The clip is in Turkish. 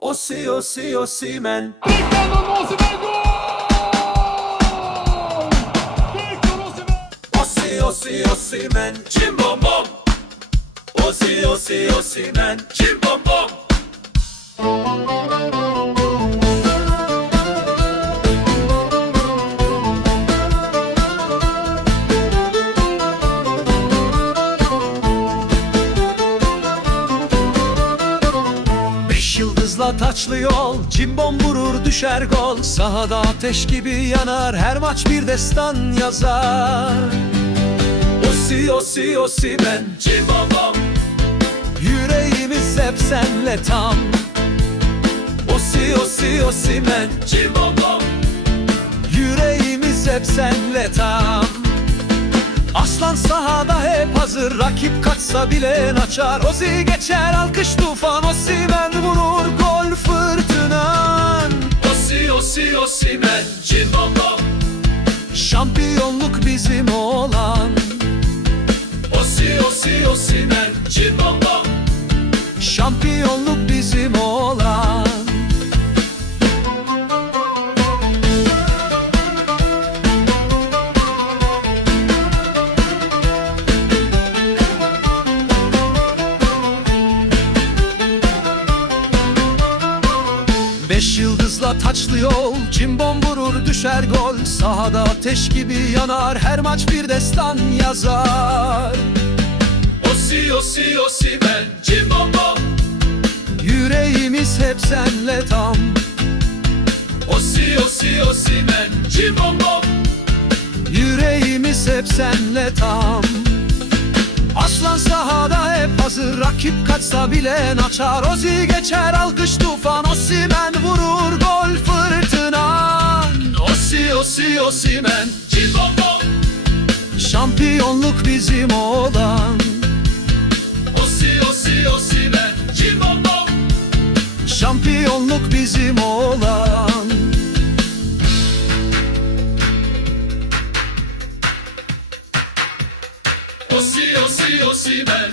Osi osi osimen Victor Osimhen gol! Osi osi osimen Çim bom bom. Osi osi osimen Çim bom yıldızla taçlı yol Cimbom vurur düşer gol. Sahada ateş gibi yanar Her maç bir destan yazar. Osi osi osi ben. Cimbom Yüreğimiz hep senle tam. Osi osi osi ben. Cimbom Yüreğimiz hep senle tam Aslan sahada hep hazır. Rakip kaçsa bile açar Ozi geçer alkış tufan. Osimen vurur gol fırtınan Osi osi osimen Cimbom Şampiyonluk bizim olan Osi osi osimen Cimbom Şampiyonluk bizim olan Beş yıldızla taçlı yol Cimbom vurur düşer gol. Sahada ateş gibi yanar Her maç bir destan yazar. Osi osi osi ben Cimbom Yüreğimiz hep senle tam. Osi osi osi ben Cimbom Yüreğimiz hep senle tam. Aslan sahada hep hazır Rakip kaçsa bile açar Ozi geçer alkış tufan Osimen vurur Osimen. Şampiyonluk bizim olan Osi Osi Osimen. Cimbombo Şampiyonluk bizim olan Osi Osi Osimen.